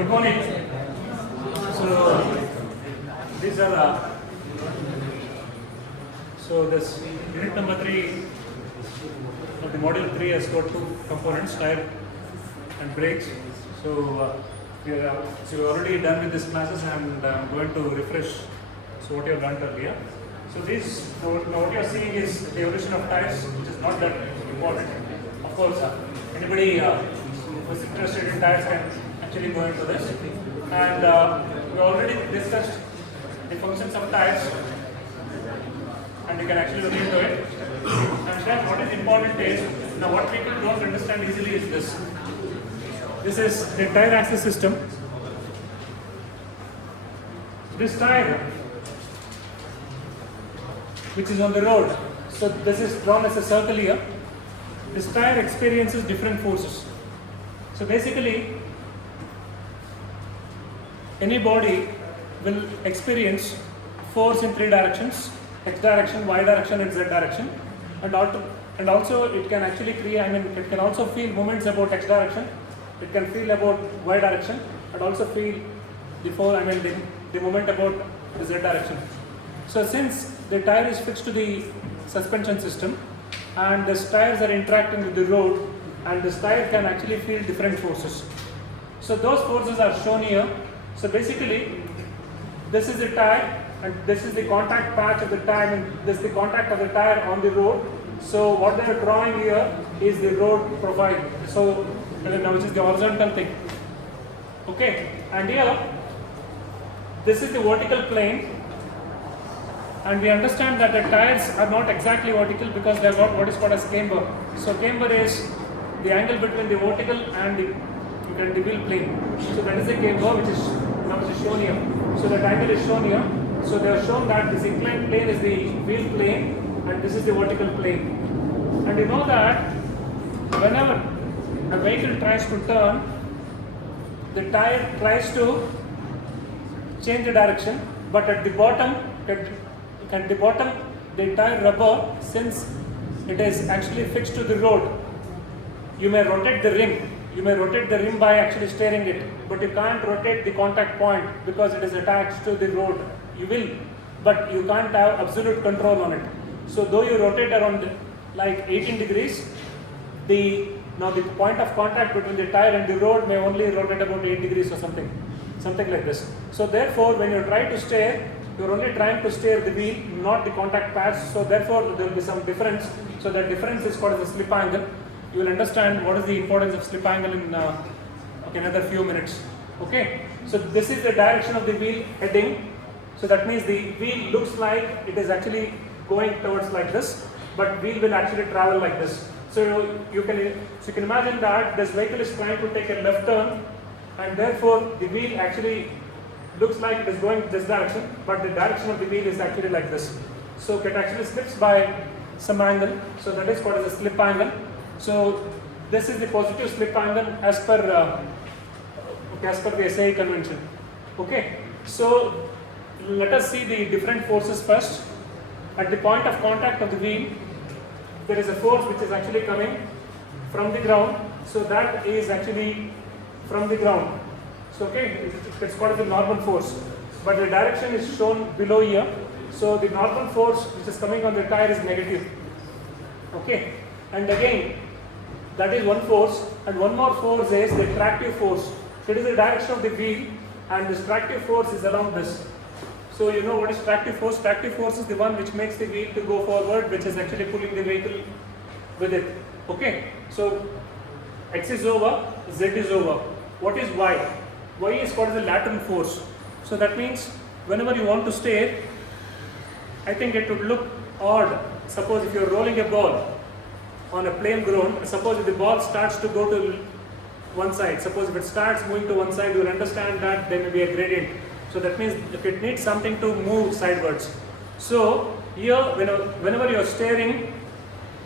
Good morning. So these are this unit number 3 of the module 3 has got two components, tire and brakes. So we're already done with these classes, and I'm going to refresh what you have learned earlier. So what you are seeing is the evolution of tires, which is not that important. Of course, anybody who is interested in tires can actually go into this. And we already discussed the functions of tires, and you can actually look into it. And then what is important is, now what people don't understand easily is this. This is the tire axis system. This tire, which is on the road, so this is drawn as a circle here. This tire experiences different forces. So basically, any body will experience force in 3 directions: x direction, y direction, and z direction. And also it can actually create, it can also feel moments about x direction, it can feel about y direction, and also feel the moment about the z direction. So since the tire is fixed to the suspension system, and the tires are interacting with the road, and this tire can actually feel different forces. So those forces are shown here. So basically, this is the tire, and this is the contact patch of the tire, and this is the contact of the tire on the road. So what they are drawing here is the road profile. So now which is the horizontal thing. Okay, and here this is the vertical plane. And we understand that the tires are not exactly vertical because they have got what is called as camber. So camber is the angle between the vertical and the wheel plane. So that is the camber, which is shown here. So that angle is shown here. So they have shown that this inclined plane is the wheel plane, and this is the vertical plane. And you know that whenever a vehicle tries to turn, the tire tries to change the direction, but at the bottom, the tire rubber, since it is actually fixed to the road, you may rotate the rim. You may rotate the rim by actually steering it, but you can't rotate the contact point because it is attached to the road. You will, but you can't have absolute control on it. So though you rotate around like 18 degrees, the point of contact between the tire and the road may only rotate about 8 degrees or something like this. So therefore, when you try to steer, you're only trying to steer the wheel, not the contact patch. So therefore, there will be some difference. So that difference is called as a slip angle. You will understand what is the importance of slip angle in another few minutes. Okay. So this is the direction of the wheel heading. So that means the wheel looks like it is actually going towards like this, but wheel will actually travel like this. So you can imagine that this vehicle is trying to take a left turn, and therefore the wheel actually looks like it is going this direction, but the direction of the wheel is actually like this. So it actually slips by some angle. So that is called as a slip angle. So this is the positive slip angle as per the SI convention. Okay. So let us see the different forces first. At the point of contact of the wheel, there is a force which is actually coming from the ground. So that is actually from the ground. So okay, it's called the normal force, but the direction is shown below here. So the normal force which is coming on the tire is negative. Okay, and again, that is one force, and one more force is the tractive force. It is the direction of the wheel, and this tractive force is along this. So you know what is tractive force? Tractive force is the one which makes the wheel to go forward, which is actually pulling the vehicle with it. Okay, so X is over, Z is over. What is Y? Y is called the lateral force. So that means whenever you want to steer, I think it would look odd. Suppose if you are rolling a ball on a plain ground, suppose if the ball starts to go to one side, suppose if it starts moving to one side, you will understand that there may be a gradient. So that means if it needs something to move sidewards. So here, whenever you are steering,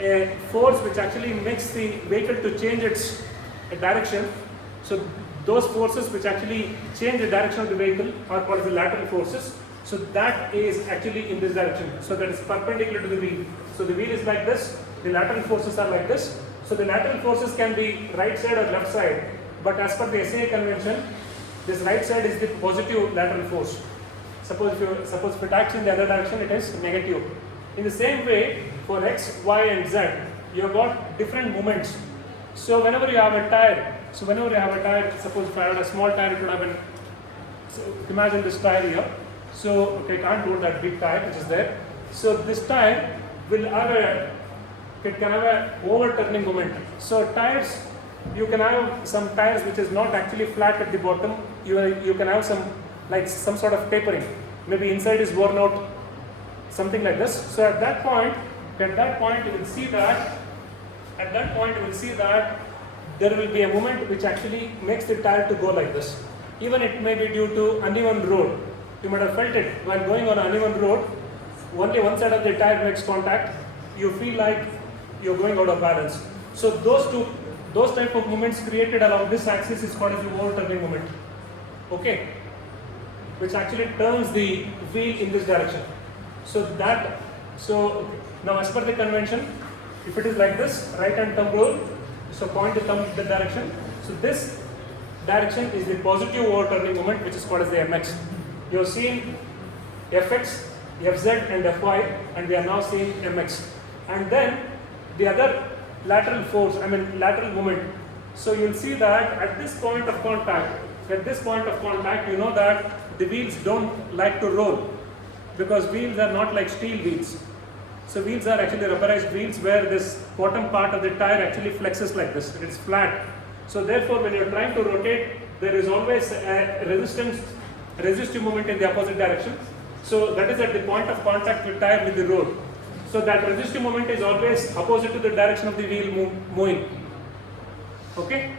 a force which actually makes the vehicle to change its direction, so those forces which actually change the direction of the vehicle are called the lateral forces. So that is actually in this direction. So that is perpendicular to the wheel. So the wheel is like this, the lateral forces are like this. So the lateral forces can be right side or left side, but as per the SI convention, This right side is the positive lateral force. Suppose if it acts in the other direction, it is negative. In the same way, for x, y, and z, you have got different moments. So whenever you have a tire, suppose if I had a small tire, it would have been. So imagine this tire here. So okay, can't hold that big tire which is there. So this tire will have it can have a overturning moment. So tires, you can have some tires which is not actually flat at the bottom. You can have some sort of tapering. Maybe inside is worn out, something like this. So at that point you will see that there will be a moment which actually makes the tire to go like this. Even it may be due to uneven road. You might have felt it while going on an uneven road. Only one side of the tire makes contact. You feel like you're going out of balance. So those type of movements created along this axis is called as the overturning moment. Okay, which actually turns the wheel in this direction. So now as per the convention, if it is like this, right hand thumb rule, so point the thumb in the direction. So this direction is the positive overturning moment, which is called as the mx. You have seen fx, fz, and fy, and we are now seeing mx. And then the other lateral force, lateral moment. So you will see that at this point of contact, you know that the wheels don't like to roll, because wheels are not like steel wheels. So wheels are actually rubberized wheels where this bottom part of the tire actually flexes like this. It's flat. So therefore, when you're trying to rotate, there is always a resistive moment in the opposite direction. So that is at the point of contact with tire with the road. So that resistive moment is always opposite to the direction of the wheel moving. Okay?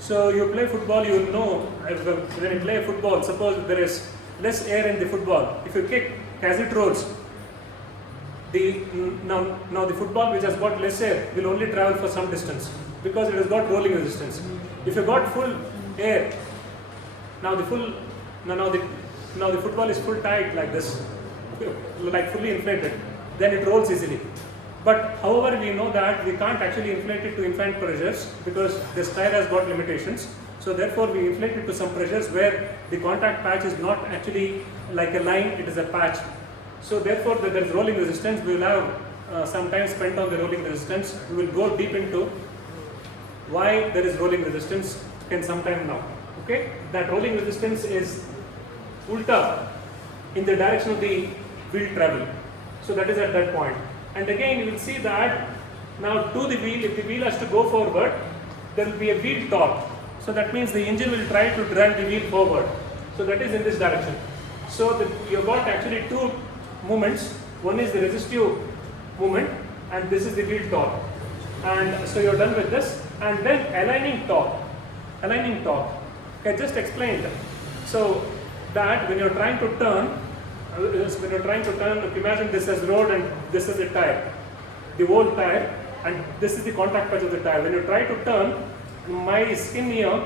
So you play football, you know, when you play football, suppose there is less air in the football. If you kick, as it rolls, now the football which has got less air will only travel for some distance, because it has got rolling resistance. If you got full air, now the football is full tight like this, like fully inflated, then it rolls easily. But however, we know that we can't actually inflate it to infinite pressures, because this tire has got limitations. So therefore we inflate it to some pressures where the contact patch is not actually like a line, it is a patch. So therefore there is rolling resistance. We will have some time spent on the rolling resistance. We will go deep into why there is rolling resistance in some time now. Okay, that rolling resistance is ulta in the direction of the wheel travel. So that is at that point. And again you will see that now to the wheel, if the wheel has to go forward, there will be a wheel torque. So that means the engine will try to drag the wheel forward. So that is in this direction. So you've got actually two movements. One is the resistive movement, and this is the wheel torque. And so you're done with this. And then aligning torque. Okay, just explained. So that when you're trying to turn, imagine this as road and this is the tire, the whole tire, and this is the contact patch of the tire. When you try to turn, my skin here,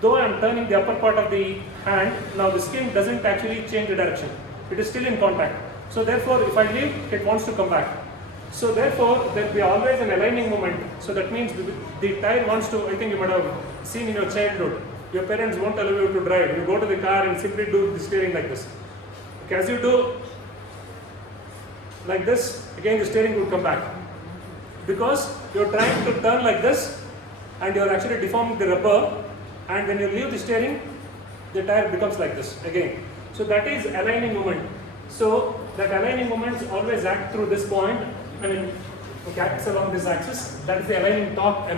though I am turning the upper part of the hand, now the skin doesn't actually change the direction. It is still in contact. So therefore, if I leave, it wants to come back. So therefore, there will be always an aligning moment. So that means the tire wants to, I think you might have seen in your childhood, your parents won't allow you to drive. You go to the car and simply do the steering like this. Okay, as you do like this, again the steering will come back. Because you're trying to turn like this and you're actually deforming the rubber, and when you leave the steering, the tire becomes like this again. So that is aligning moment. So that aligning moments always act through this point. It acts along this axis. That is the aligning torque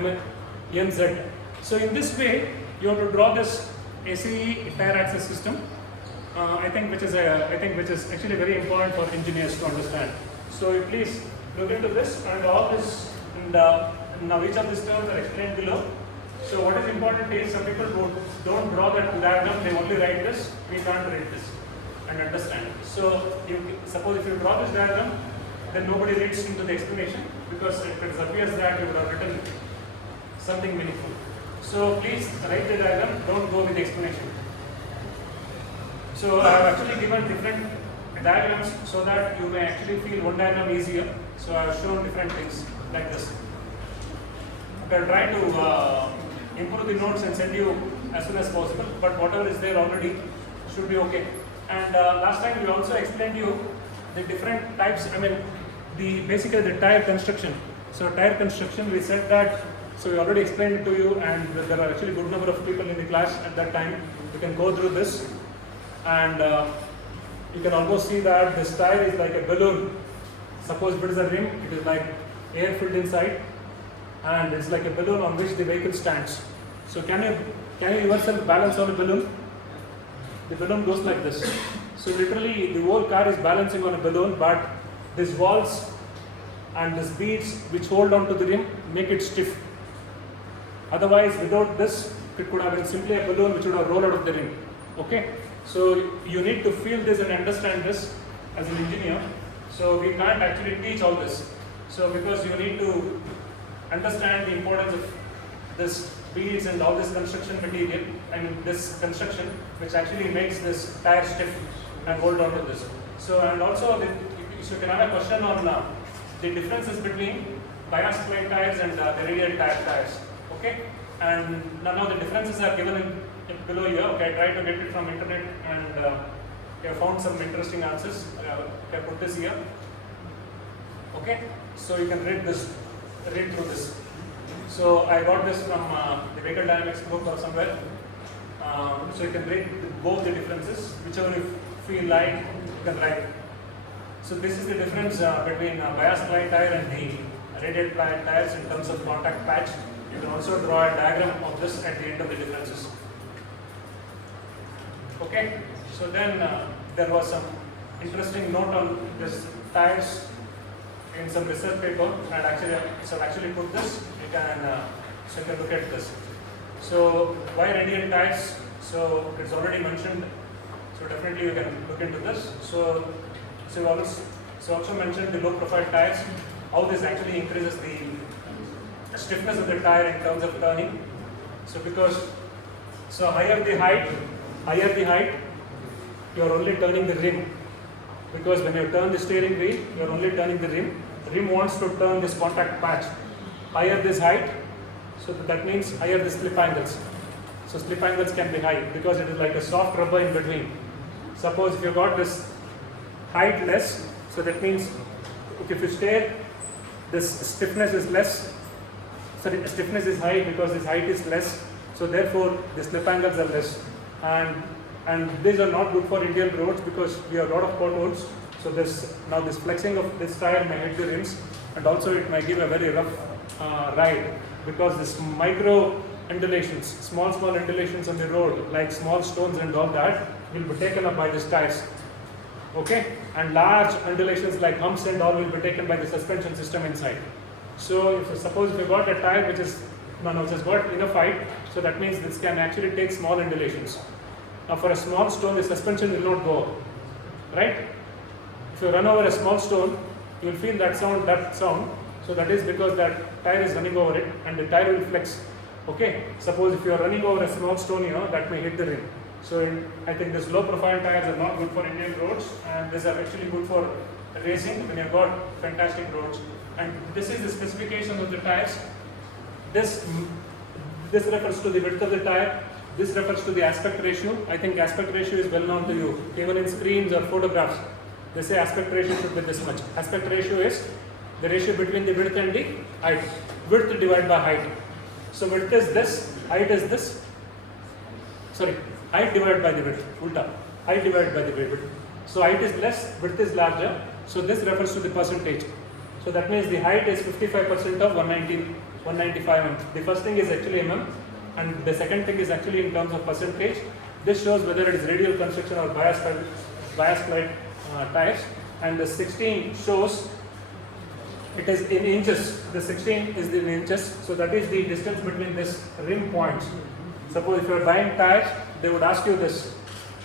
MZ. So in this way, you have to draw this ACE tire axis system. I think which is actually very important for engineers to understand. So you please look into this and all this. And now each of these terms are explained below. So what is important is some people don't draw that diagram. They only write this. We can't read this and understand. So suppose if you draw this diagram, then nobody reads into the explanation, because it appears that you would have written something meaningful. So please write the diagram, don't go with the explanation. So I have actually given different diagrams so that you may actually feel one diagram easier. So I have shown different things like this. I will try to improve the notes and send you as soon as possible, but whatever is there already should be okay. And last time we also explained you the different types, basically the tire construction. So tire construction, we said that, so we already explained it to you, and there are actually a good number of people in the class at that time. You can go through this, and you can almost see that this tire is like a balloon. Suppose if it is a rim, it is like air filled inside, and it's like a balloon on which the vehicle stands. So can you yourself balance on a balloon? The balloon goes like this. So literally the whole car is balancing on a balloon, but these walls and these beads which hold on to the rim make it stiff. Otherwise, without this, it could have been simply a balloon which would have rolled out of the rim. Okay? So you need to feel this and understand this as an engineer. So we can't actually teach all this. So because you need to understand the importance of this beads and all this construction material and this construction which actually makes this tire stiff and hold on to this. So and also so you can have a question on the differences between bias plate tires and the radial tires. Okay, and now the differences are given in below here. Okay, I tried to get it from internet, and I found some interesting answers. I put this here. Okay, so you can read through this. So I got this from the vehicle dynamics book or somewhere. So you can read both the differences, whichever you feel like you can write. So this is the difference between bias ply tire and the radial ply tires in terms of contact patch. You can also draw a diagram of this at the end of the differences. Okay, so then there was some interesting note on this tires in some research paper, and actually put this. You can look at this. So why radial tires? So it's already mentioned. So definitely you can look into this. So also mentioned the low profile tires. How this actually increases the stiffness of the tire in terms of turning. So higher the height, you are only turning the rim. Because when you turn the steering wheel, you are only turning the rim. The rim wants to turn this contact patch. Higher this height, so that means higher the slip angles. So slip angles can be high because it is like a soft rubber in between. Suppose if you got this height less, so that means if you stare, this stiffness is less. Sorry, stiffness is high because this height is less. So therefore, the slip angles are less. And these are not good for Indian roads because we have a lot of potholes. So this flexing of this tire may hit the rims, and also it may give a very rough ride because this micro undulations, small undulations on the road, like small stones and all that, will be taken up by these tires. Okay, and large undulations like humps and all will be taken by the suspension system inside. So suppose if you got a tire which has got enough height, so that means this can actually take small undulations. Now for a small stone, the suspension will not go up, right? If you run over a small stone, you will feel that sound. So that is because that tire is running over it, and the tire will flex. Okay. Suppose if you are running over a small stone, that may hit the rim. So I think these low profile tires are not good for Indian roads, and these are actually good for racing when you've got fantastic roads. And this is the specification of the tires. This refers to the width of the tire. This refers to the aspect ratio. I think aspect ratio is well known to you. Even in screens or photographs, they say aspect ratio should be this much. Aspect ratio is the ratio between the width and the height. Width divided by height. So width is this, height is this. Sorry, height divided by the width. Ulta. Height divided by the width. So height is less, width is larger. So this refers to the percentage. So that means the height is 55% of 195 mm. The first thing is actually mm, and the second thing is actually in terms of percentage. This shows whether it is radial construction or bias plate tires. And the 16 shows it is in inches. The 16 is in inches. So that is the distance between this rim points. Suppose if you are buying tires, they would ask you this.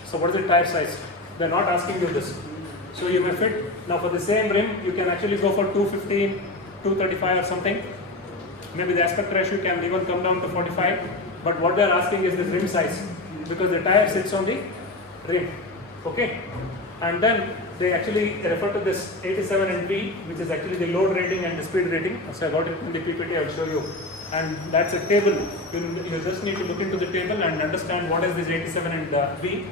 So what is the tire size? They are not asking you this. So you may fit. Now for the same rim, you can actually go for 215, 235 or something. Maybe the aspect ratio can even come down to 45. But what they are asking is the rim size, because the tire sits on the rim. Okay. And then they actually refer to this 87 NP, which is actually the load rating and the speed rating. So I got it in the PPT, I will show you and that's a table. You just need to look into the table and understand what is this 87 and V.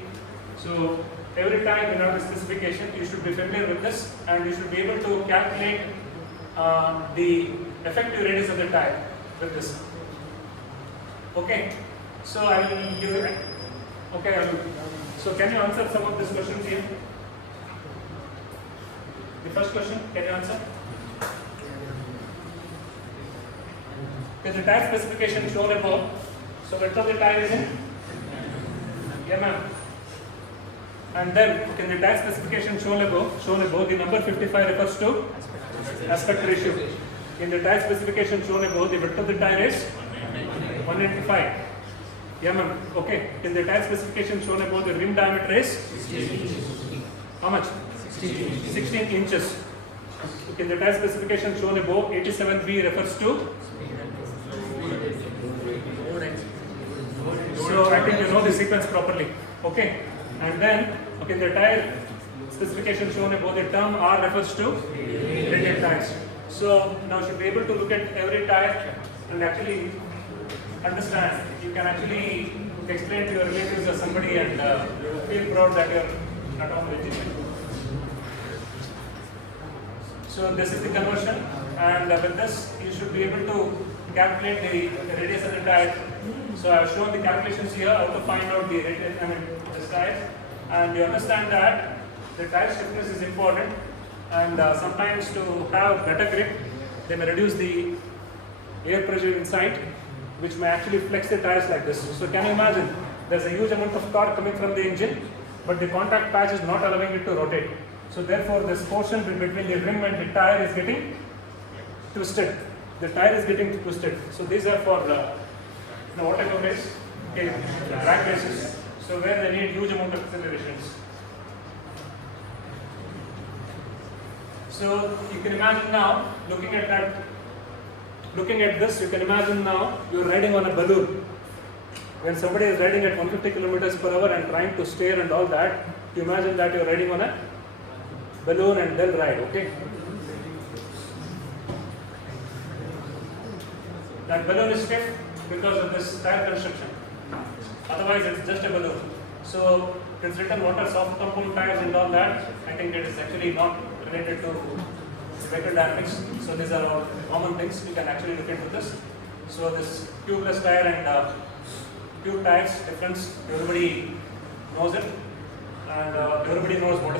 So every time in our specification, you should be familiar with this, and you should be able to calculate the effective radius of the tire with this. Okay, so I will give it. Okay, so can you answer some of these questions here? The first question, can you answer? Okay, the tire specification shown above. So width of the tire is in mm. And then, okay, the tire specification shown above, the number 55 refers to aspect ratio. In the tire specification shown above, the width of the tire is 195 mm. Okay. In the tire specification shown above, the rim diameter is how much? 16 inches. Okay. In the tire specification shown above, 87V refers to. So I think you know the sequence properly. Okay. And then, okay, the tire specification shown above, the term R refers to radial tires. So now you should be able to look at every tire and actually understand. You can actually explain to your relatives or somebody and feel proud that you're not only engineer. So this is the conversion, and with this you should be able to calculate the radius of the tire. So I have shown the calculations here how to find out the radius, the tire, and you understand that the tire stiffness is important, and sometimes to have better grip, they may reduce the air pressure inside, which may actually flex the tires like this. So can you imagine, there's a huge amount of torque coming from the engine, but the contact patch is not allowing it to rotate. So therefore this portion between the rim and the tire is getting twisted. The tire is getting twisted. So these are for whatever race, okay, drag races, so where they need huge amount of accelerations. So you can imagine now, looking at this, you can imagine now you're riding on a balloon. When somebody is riding at 150 kilometers per hour and trying to steer and all that, you imagine that you're riding on a balloon and they'll ride, okay? That balloon is stiff because of this tire construction. Otherwise, it's just a balloon. So it's written what are soft compound tires and all that. I think it is actually not related to vehicle dynamics. So these are all common things. You can actually look into this. So this tubeless tire and tube tires difference, everybody knows it, and everybody knows what is